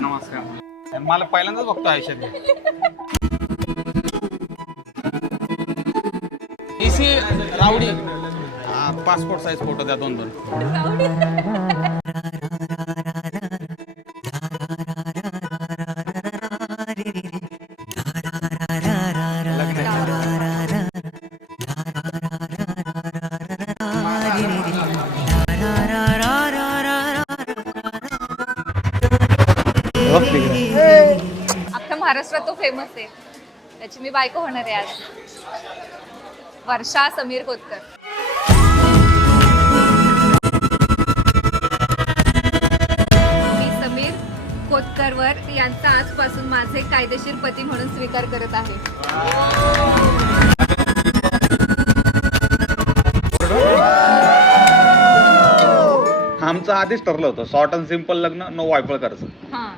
नमस्कार. मला पहिल्यांदाच बघतो आयुष्यात. इसी रावडी. पासपोर्ट साईज फोटो द्या 2-2. अख्ख्या महाराष्ट्रात तो फेमस आहे. त्याची मी बायको होणार आहे आज. वर्षा समीर कोतकर. मी समीर कोतकरवर यांचा आजपासून माझे कायदेशीर पती म्हणून स्वीकार करत आहे. आमचं आधीच ठरलं होतं, शॉर्ट अँड सिम्पल लग्न, नो वायफळ करायचं. हां